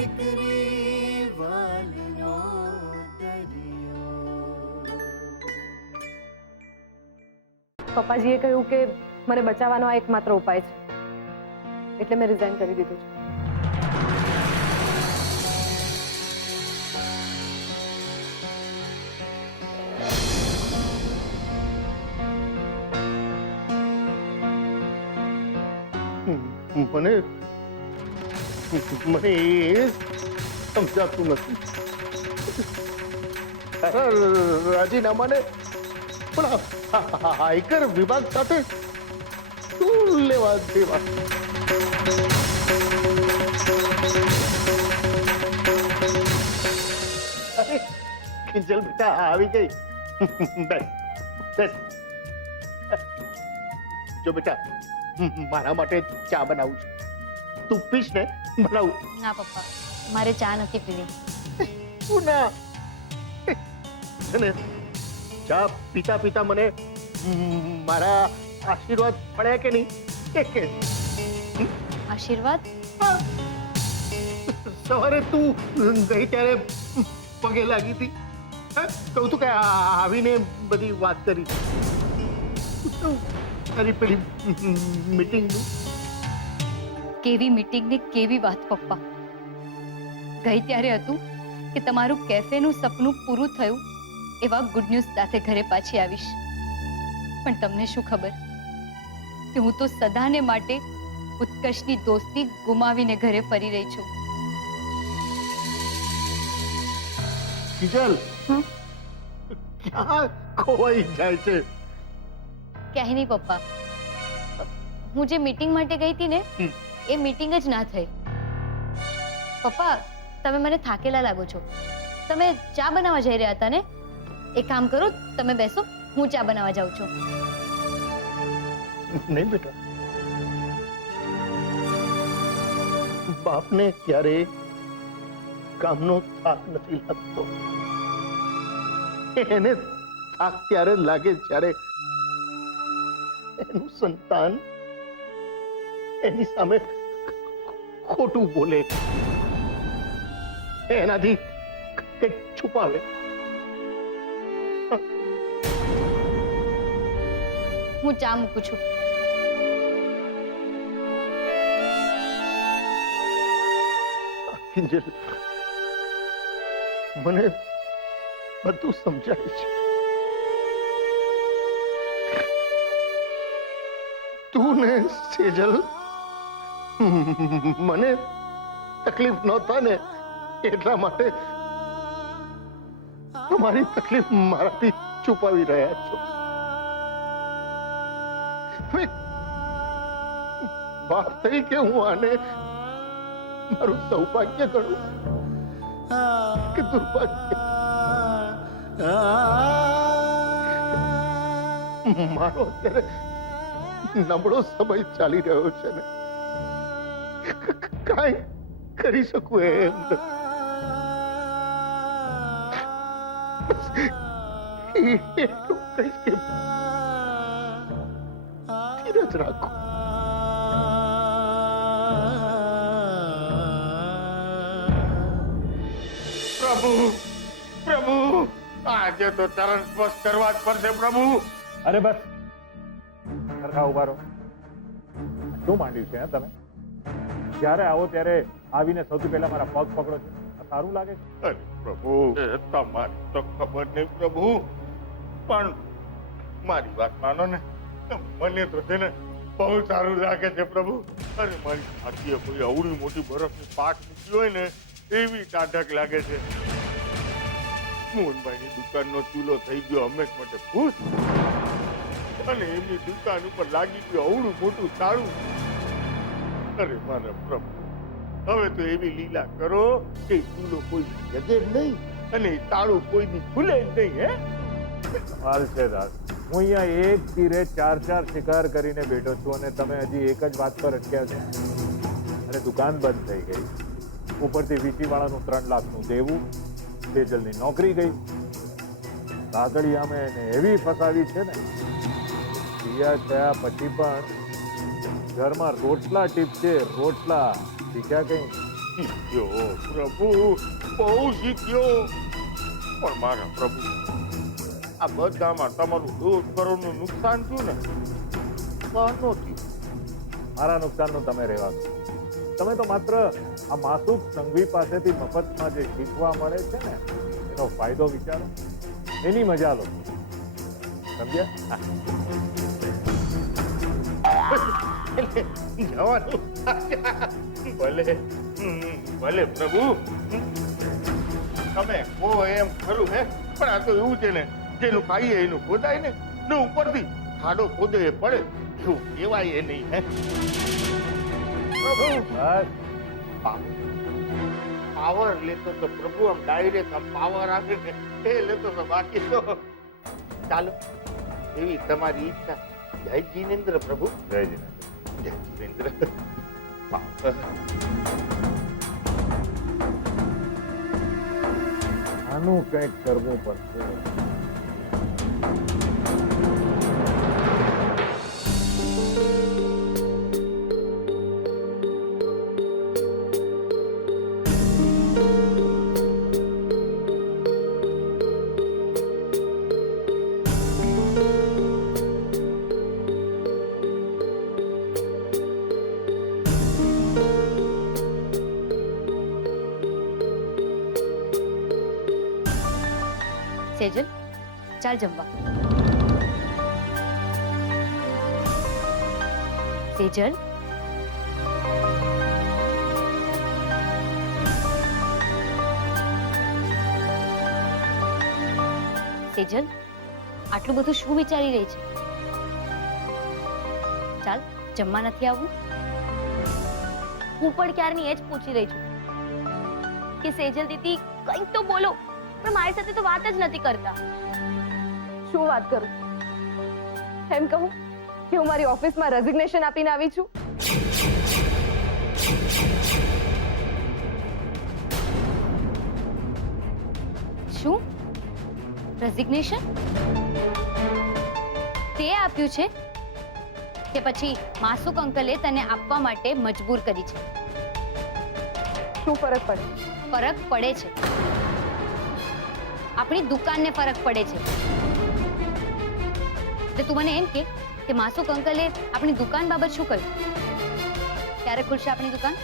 દીકરી વાલનો દરિયો. પપ્પાજીએ કહ્યું કે મને બચાવવાનો આ એકમાત્ર ઉપાય છે, એટલે મેં રિઝાઇન કરી દીધું છે. મને મને એ સમજાતું નથી. રાજીનામાને પણ આયકર વિભાગ સાથે શું લેવા દેવા? અરે કિંજલ બેટા આવી ગઈ. બેસ બેસ. જો બેટા, મારા માટે ચા બનાવું છું. તું પીશ ને? બનાવું? ના પપ્પા, મારે ચા નથી પીવી. તું ના. અને ચા પીતા પીતા મને મારા આશીર્વાદ મળ્યા કે નહીં કે આશીર્વાદ? સવારે તું ગઈ ત્યારે પગે લાગી હતી. કહું તું કે આવીને બધી વાત કરી તારી પેલી મીટિંગનું. કેવી મીટિંગ ને કેવી વાત પપ્પા. ગઈ ત્યારે હતું કે તમારું કેફેનું સપનું પૂરું થયું એવા ગુડ ન્યૂઝ સાથે ઘરે પાછી આવીશ. પણ તમને શું ખબર કે હું તો સદાને માટે ઉત્કર્ષની દોસ્તી ગુમાવીને ઘરે ફરી રહી છું. કિંજલ, ક્યાં ખોવાઈ જાય છે? ક્યાંય નહીં પપ્પા. હું જે મીટિંગ માટે ગઈ હતી ને એ મીટિંગ જ ના થઈ. પપ્પા, તમે મને થાકેલા લાગો છો. તમે ચા બનાવવા જઈ રહ્યા હતા ને? એક કામ કરો, તમે બેસો, હું ચા બનાવવા જાઉં છું. નહીં બેટા, બાપને ક્યારે કામનો થાક નથી લાગતો. એને થાક ત્યારે લાગે જ્યારે એનું સંતાન એની સામે ખોટું બોલે, એનાથી કંઈક છુપાવે. હું ચા મૂકું છું. કિંજલ, મને બધું સમજાય છે. તું ને સેજલ મને તકલીફ ન થાય ને એટલા માટે તમારી તકલીફ મારાથી છુપાવી રહ્યા છો. બાપ તરીકે હું આને મારું સૌભાગ્ય ગણું કે દુર્ભાગ્ય? મારો અત્યારે નબળો સમય ચાલી રહ્યો છે ને કાંઈ કરી શકું એમ એટલું કહીશ કે ધીરજ રાખો. પ્રભુ, પ્રભુ, આજે તો ચરણ સ્પર્શ કરવા જ પડશે પ્રભુ. અરે બસ, સરખા ઉભા રહો. શું માંડ્યું છે તમે? જ્યારે આવો ત્યારે આવીને સૌથી પહેલા મારા પગ પકડો છો. આ સારું લાગે છે? અરે પ્રભુ, તમારી તો ખબર નહીં પ્રભુ, પણ મારી વાત માનો ને, મને તો છે ને બહુ સારું લાગે છે પ્રભુ. અરે મારી ભાગ્ય કોઈ અવળી મોટી બરફની પાટ મૂકી હોય ને એવી ટાઢક લાગે છે. મોહનભાઈની દુકાનનો ચૂલો થઈ ગયો હંમેશ માટે ખુશ, અને એમની દુકાન ઉપર લાગી ગયું અવળું મોટું તાળું. અરે મારા પ્રભુ, હવે તો એવી લીલા કરો કે ચૂલો કોઈ જગે નહીં અને તાળું કોઈની ખુલે જ નહીં. હે હાલ છે દાસ, હું અહીંયા એક તીરે ચાર શિકાર કરીને બેઠો છું અને તમે હજી એક જ વાત પર અટક્યા છો. અને દુકાન બંધ થઈ ગઈ, ઉપરથી વીસી વાળાનું 3 લાખનું દેવું, સેજલની નોકરી ગઈ, કાગળિયામાં એને એવી ફસાવી છે ને, પિયા થયા પછી પણ ઘરમાં રોટલા ટીપશે, રોટલા. શીખ્યા કઈ? શીખ્યો પ્રભુ, બહુ શીખ્યો. પણ મારા પ્રભુ, આ બધામાં તમારું 2 કરોડનું નુકસાન થયું ને, સહન નો થયું. મારા નુકસાનનું તમે રહેવા દો. તમે તો માત્ર આ માસૂક સંઘવી પાસેથી મફતમાં જે શીખવા મળે છે ને એનો ફાયદો વિચારો, એની મજા લો. સમજ્યા? જવાનું ભલે ભલે પ્રભુ, તમે કહો એમ ખરું હે. પણ આ તો એવું છે ને, જેનું ખાઈએ એનું ખોદાય ને ઉપરથી ખાડો ખોદે એ પડે એવું કહેવાય એ નહીં. હે પ્રભુ, બસ પાવર લેતો તો પ્રભુ, આમ ડાયરેક્ટ આમ પાવર આપે ને એ લેતો તો. બાકી તો ચાલો, એવી તમારી ઈચ્છા. જય જીનેન્દ્ર પ્રભુ. જય જીનેન્દ્ર. જય જીનેન્દ્ર. આનું કંઈક કરવું પડશે. સેજલ, ચાલ જમવા. સેજલ, સેજલ, આટલું બધું શું વિચારી રહી છે? ચાલ, જમવા નથી આવવું? હું પણ ક્યારની એ જ પૂછી રહી છું કે સેજલ દીદી કંઈક તો બોલો, પણ મારી સાથે તો વાત જ નથી કરતા. શું વાત કરું? એમ કહું કે હું મારી ઓફિસમાં રેઝિગ્નેશન આપીને આવી છું? શું રેઝિગ્નેશન તે આપ્યું છે કે પછી માસુક અંકલે તને આપવા માટે મજબૂર કરી છે? શું ફરક પડે? ફરક પડે છે. આપણી દુકાનને ફરક પડે છે. એટલે તું મને એમ કે માસુક અંકલે આપણી દુકાન બાબત શું કહ્યું? ક્યારે ખુલશે આપણી દુકાન?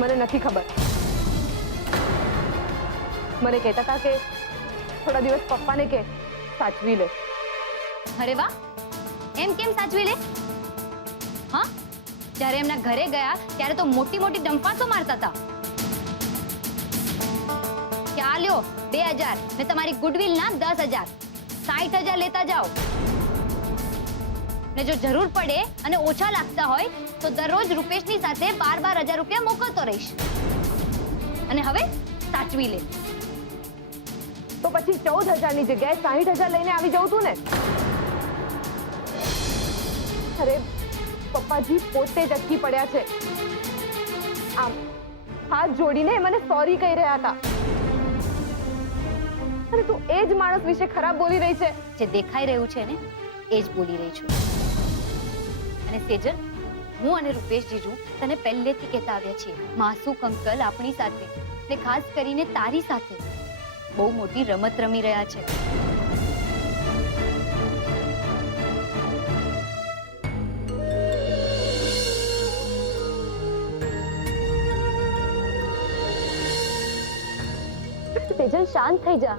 મને નથી ખબર. મને કહેતા હતા કે થોડા દિવસ પપ્પાને કે સાચવી લે. અરે વાહ, એમ કેમ સાચવી લે? હા, જ્યારે એમના ઘરે ગયા ત્યારે તો મોટી મોટી ડંફાસો મારતા હતા કે આ લ્યો 2000 ને તમારી ગુડવિલ ના 10,000, 60,000 લેતા જાઓ. ને જો જરૂર પડે અને ઓછા લાગતા હોય તો દરરોજ રૂપેશની સાથે 12,000 રૂપિયા મોકલતો રહીશ. અને હવે સાચવી લે. તો પછી 14,000 ની જગ્યાએ 60,000 લઈને આવી જવું તું ને? અરે પપ્પાજી પોતે જ અટકી પડ્યા છે. આમ હાથ જોડીને મને સોરી કહી રહ્યા હતા. અને તું એ જ માણસ વિશે ખરાબ બોલી રહી છે. જે દેખાઈ રહ્યું છે ને એ જ બોલી રહી છું. અને સેજલ, હું અને રૂપેશ જીજુ તને પહેલેથી કહેતા આવ્યા છીએ, માસુક અંકલ આપણી સાથે ને ખાસ કરીને તારી સાથે બહુ મોટી રમત રમી રહ્યા છે. સેજલ શાંત થઈ જા.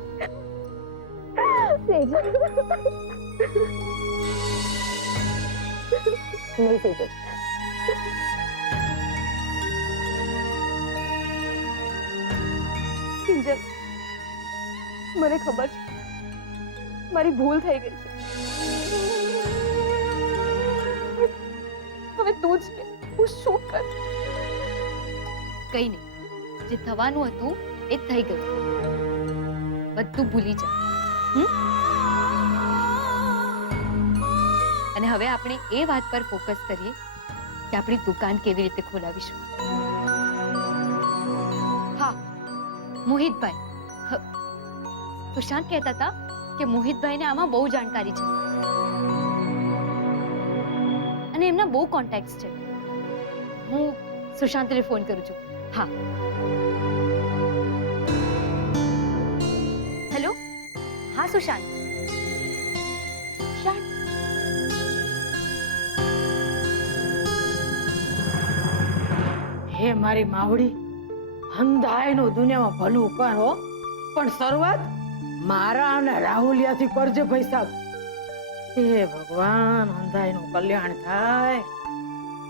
સેજલ નહીં સેજલ. કિંજલ, મને ખબર છે મારી ભૂલ થઈ ગઈ છે. હવે તું જ કે હું શું કરું? કઈ નહીં, જે થવાનું હતું એ થઈ ગયું. બધું ભૂલી જા. અને હવે આપણે એ વાત પર ફોકસ કરીએ કે આપણી દુકાન કેવી રીતે ખોલાવીશું. હા, મોહિતભાઈ, સુશાંત કહેતા હતા કે મોહિતભાઈને આમાં બહુ જાણકારી છે અને એમના બહુ કોન્ટેક્ટ્સ છે. હું સુશાંતને ફોન કરું છું. હા. હેલો, હા સુશાંત. સુશાંત, હે મારી માવડી, હંધાયનું દુનિયામાં ભલું કર હો, પણ શરૂઆત મારા અને રાહુલિયાથી કરજે ભાઈ સાહેબ. હે ભગવાન, હંધાયનું કલ્યાણ થાય.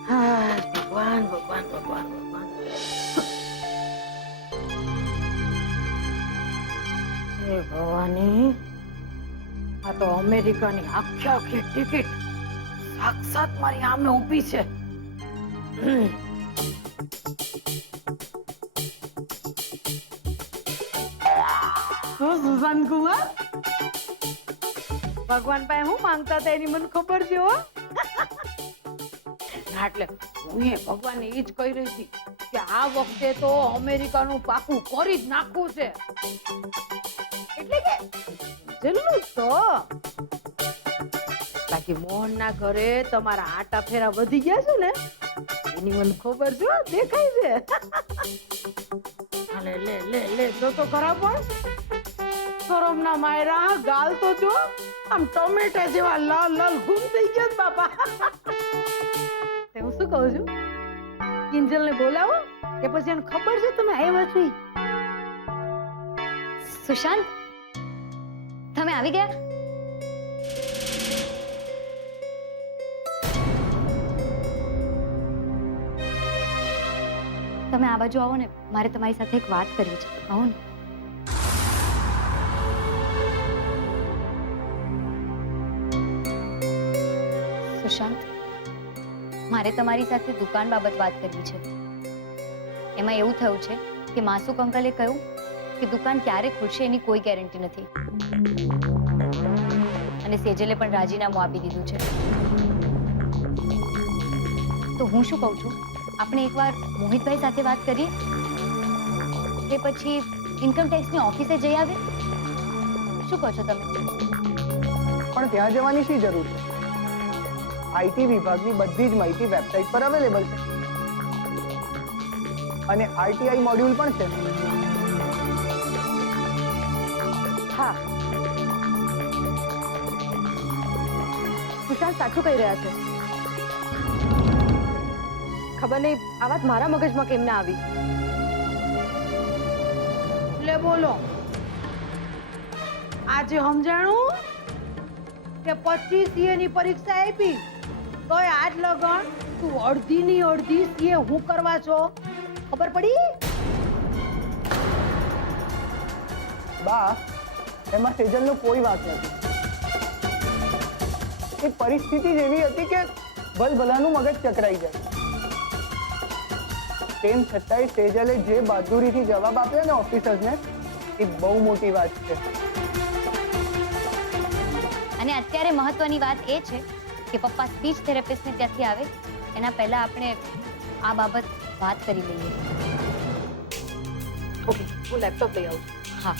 હા ભગવાન ભગવાન ભગવાન ભગવાન. હે ભવાની, આ તો અમેરિકાની આખી આખી ટિકિટ સાક્ષાત મારી સામે ઊભી છે. શું સુશાંત કુમાર, ભગવાન પાસે હું માંગતા હતા એની મને ખબર છે હો. ના એટલે હું એ ભગવાનને ઈ જ કહી રહી હતી કે આ વખતે તો અમેરિકાનું પાકું કરી જ નાખવું છે. એટલે કે જેટલું તો બાકી મોહનના ઘરે તમારા આટા ફેરા વધી ગયા છે ને એની મને ખબર છે હો, દેખાય છે. લે લે લે લે જો તો ખરા પણ શરમના માયરા ગાલ તો જો આમ ટમેટા જેવા લાલ લાલ ગુમ થઈ ગયા છે બાપા. તે હું શું કહું છું, કિંજલને બોલાવો કે પછી એને ખબર છે તમે આવ્યા છો ઈ? સુશાંત, તમે આવી ગયા? તમે આ બાજુ આવો ને, મારે તમારી સાથે એક વાત કરવી છે. આવો ને. સુશાંત, મારે તમારી સાથે દુકાન બાબત વાત કરવી છે. એમાં એવું થયું છે કે માસુક અંકલે કહ્યું કે દુકાન ક્યારે ખુલશે એની કોઈ ગેરંટી નથી, અને સેજલે પણ રાજીનામું આપી દીધું છે. તો હું શું કહું છું, આપણે એકવાર મોહિતભાઈ સાથે વાત કરીએ કે પછી ઇન્કમ ટેક્સની ઓફિસે જઈ આવે? શું કહો છો તમે? પણ ત્યાં જવાની શી જરૂર છે? આઈટી વિભાગની બધી જ માહિતી વેબસાઇટ પર અવેલેબલ છે અને આરટીઆઈ મોડ્યુલ પણ છે. હા, સુશાંત સાચું કહી રહ્યા છે. ખબર નહીં આ વાત મારા મગજમાં કેમ ના આવી. લે બોલો, આજે સમજાણું કે 25 CA ની પરીક્ષા આપી તોય આજ લગન તું અડધી ની અડધી CA હું કરવા છો ખબર પડી? બા, એમાં સેજલનો કોઈ વાંક નથી. એ પરિસ્થિતિ જ એવી હતી કે ભલભલાનું મગજ ચકરાઈ જાય. તેમ છતાંય સેજલે જે બહાદુરીથી જવાબ આપ્યો ને ઓફિસર્સને, એ બહુ મોટી વાત છે. અને અત્યારે મહત્વની વાત એ છે કે પપ્પા સ્પીચ થેરેપિસ્ટને ત્યાંથી આવે એના પહેલા આપણે આ બાબત વાત કરી લઈએ. ઓકે, હું લેપટોપ લઈ આવું. હા.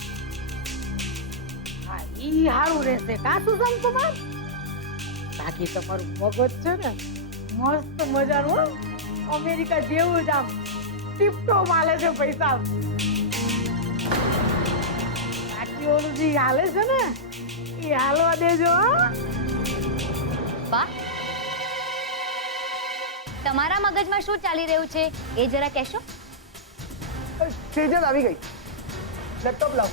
હા, ઈ હારું રહેશે કા સુશાંત કુમાર? બાકી તમારું મગજ છે ને મસ્ત મજાનું હો, અમેરિકા જેવું જ આમ ટીપટો માલે છે પૈસા. બાકી ઓલું જે હાલે છે ને એ હાલવા દેજો. બા, તમારા મગજમાં શું ચાલી રહ્યું છે એ જરા કહેશો? સેજલ આવી ગઈ. લેપટોપ લાવ.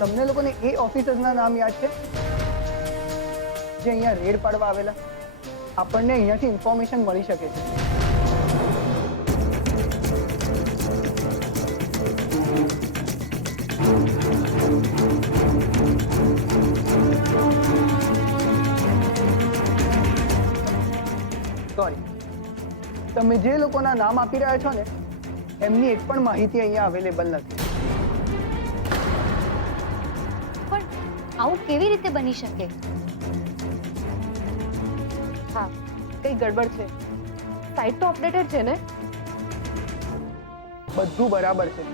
તમને લોકોને એ ઓફિસર્સના નામ યાદ છે જે અહીંયા રેડ પાડવા આવેલા? આપણને અહીંયાથી ઇન્ફોર્મેશન મળી શકે છે. સોરી, તમે જે લોકોના નામ આપી રહ્યા છો ને એમની એક પણ માહિતી અહીંયા અવેલેબલ નથી. પણ આવું કેવી રીતે બની શકે? હા, કઈ ગડબડ છે. સાઇટ તો અપડેટેડ છે ને? બધું બરાબર છે,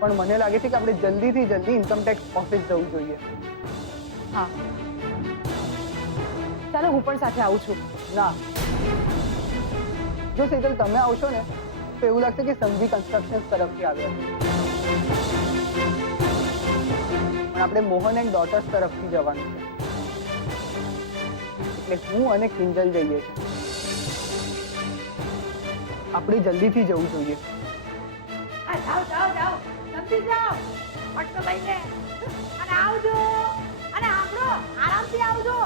પણ મને લાગે છે કે આપણે જલ્દીથી જલ્દી ઇન્કમ ટેક્સ ઓફિસ જવું જોઈએ. હા, ચાલો હું પણ સાથે આવું છું. ના, જો સેજલ તમે આવશો ને તો એવું લાગશે કે સંઘવી કન્સ્ટ્રક્શન તરફથી આવ્યા છે. પણ આપણે મોહન એન્ડ ડોટર્સ તરફથી જવાનું છે. એટલે હું અને કિંજલ જઈએ છીએ. આપણે જલ્દીથી જવું જોઈએ. જાઓ જાઓ જાઓ જલ્દી જાઓ પટ્ટો લઈને અને આવજો અને આપણો આરામથી આવજો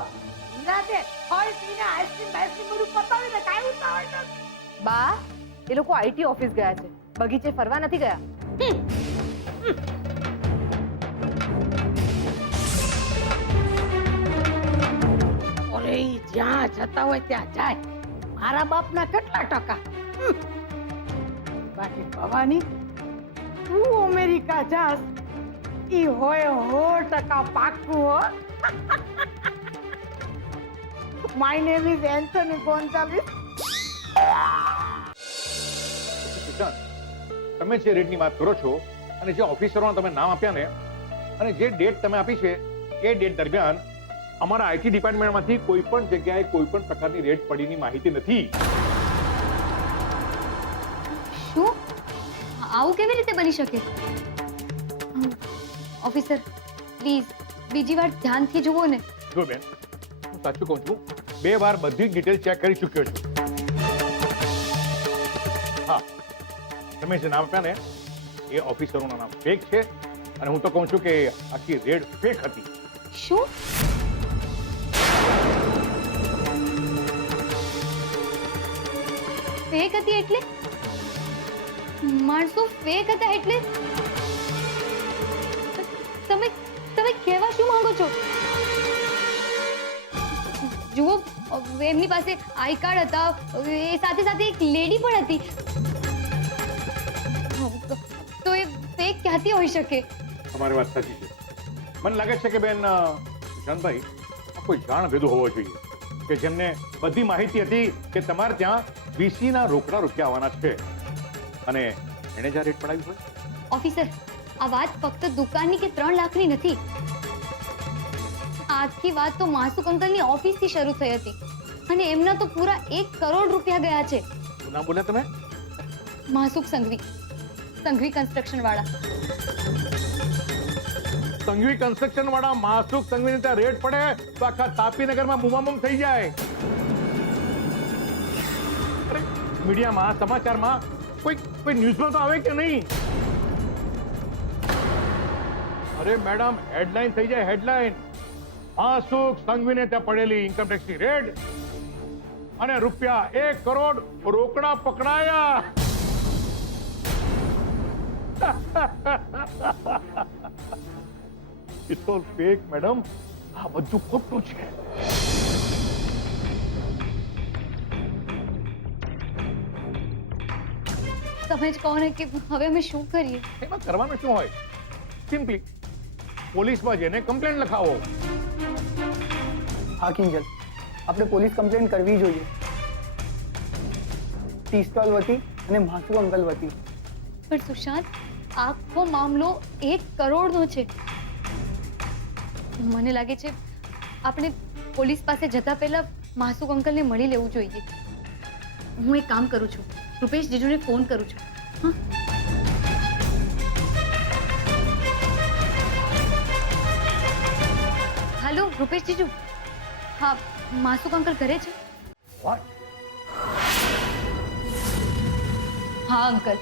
નિરાતે હોય પીને આઈસ્ક્રીમ બધું પતાવીને કાંઈ ઉતાવળ નથી. બા, એ લોકો આઈટી ઓફિસ ગયા છે, બગીચે ફરવા નથી ગયા. અરે ઈ જ્યાં જતા હોય ત્યાં જાય. મારા બાપના કેટલા ટકા. બાકી ભવાની તું અમેરિકા જાસ ઈ હોય 100% પાક્કું હો. My name is Anthony Gonzales. Sushant, તમે જે રેટની વાત કરો છો અને જે ઓફિસરોના તમે નામ આપ્યા ને અને જે ડેટ તમે આપી છે એ ડેટ દરમિયાન અમારા આઈટી ડિપાર્ટમેન્ટમાંથી કોઈ પણ જગ્યાએ કોઈ પણ પ્રકારની રેટ પડીની માહિતી નથી. શું આવું કેવી રીતે બની શકે? ઓફિસર પ્લીઝ બીજી વાર ધ્યાનથી જુઓ ને. જો બેન, હું સાચું કહું છું, 2 વાર બધી ડિટેલ ચેક કરી ચૂક્યો છું. હા, તમે જે નામ આપ્યા ને એ ઓફિસરોના નામ ફેક છે અને હું તો કહું છું કે આખી રેડ ફેક હતી. શું? ફેક હતી એટલે? માણસો ફેક હતા એટલે? તમે તમે કહેવા શું માંગો છો? જુઓ, એમની પાસે આઈ કાર્ડ હતા, એ સાથે સાથે એક લેડી પણ હતી. તો એ ફેક ક્યાંથી હોઈ શકે? તમારી વાત સાચી છે. મને લાગે છે કે બેન સુશાંતભાઈ, આ કોઈ જાણ ભેદું હોવો જોઈએ કે જેમને બધી માહિતી હતી કે તમારે ત્યાં વીસીના રોકડા રૂપિયા આવવાના છે અને એણે જ આ રેટ પડાવી હોય. ઓફિસર, આ વાત ફક્ત દુકાનની કે 3 લાખની નથી. આખી વાત તો માસુક અંકલની ઓફિસથી શરૂ થઈ હતી અને એમના તો પૂરા 1 કરોડ રૂપિયા ગયા છે. શું નામ બોલ્યા તમે? માસુક સંઘવી કન્સ્ટ્રક્શન વાળા. સંઘવી કન્સ્ટ્રક્શન વાળા માસુક સંઘવીને ત્યાં રેટ પડે તો આખા તાપીનગરમાં બૂમાબૂમ થઈ જાય. અરે મીડિયામાં સમાચારમાં કોઈ ન્યૂઝમાં તો આવે કે નહીં? અરે મેડમ, હેડલાઇન થઈ જાય, હેડલાઇન. માસુક સંઘવીને ત્યાં પડેલી ઇન્કમ ટેક્સની રેડ અને રૂપિયા 1 કરોડ રોકડા પકડાયા. It's all fake, madam. આ બધું ખોટું છે. તમે જ કહો ને કે હવે અમે શું કરીએ? એમાં કરવાનું શું હોય? સિમ્પલી પોલીસમાં જઈને કમ્પ્લેન લખાવો. હા કિંજલ, આપણે પોલીસ કમ્પ્લેન કરવી જોઈએ. ટી સ્ટોલ વતી અને માસુ અંકલ વતી. પણ સુશાંત, આખો મામલો 1 કરોડનો છે. મને લાગે છે આપણે પોલીસ પાસે જતા પહેલા માસુક અંકલને મળી લેવું જોઈએ. હું એક કામ કરું છું, રૂપેશ જીજુને ફોન કરું છું. હા, હેલો રૂપેશ જીજુ. હા, માસુક અંકલ ઘરે છે? What? હા અંકલ,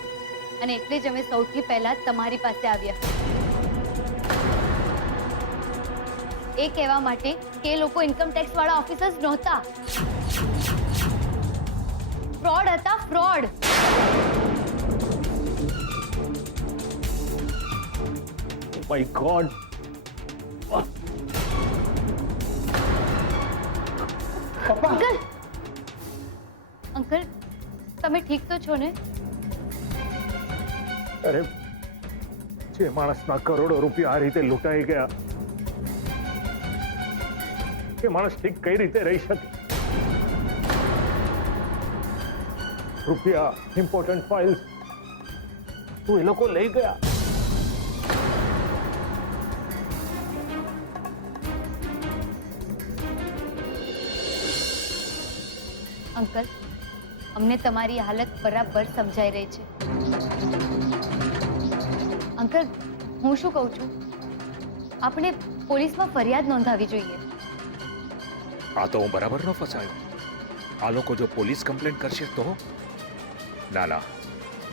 અને એટલે જ અમે સૌથી પહેલા તમારી પાસે આવ્યા. એ કહેવા માટે કે એ લોકો ઇન્કમ ટેક્સ વાળા ઓફિસર્સ નહોતા, ફ્રોડ હતા, fraud. Oh my God. Uncle, uncle તમે ઠીક તો છો ને? અરે, જે માણસના કરોડો રૂપિયા આ રીતે લૂંટાઈ ગયા, એ માણસ ઠીક કઈ રીતે રહી શકે? રૂપિયા, ઇમ્પોર્ટન્ટ ફાઇલ્સ તું એ લોકો લઈ ગયા. અંકલ, અમને તમારી હાલત બરાબર સમજાઈ રહી છે. અંકલ, હું શું કહું છું, આપણે પોલીસમાં ફરિયાદ નોંધાવી જોઈએ. આ તો હું બરાબર ન ફસાયો. આ લોકો જો પોલીસ કમ્પ્લેન્ટ કરશે તો ના,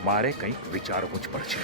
મારે કંઈક વિચારવું જ પડશે.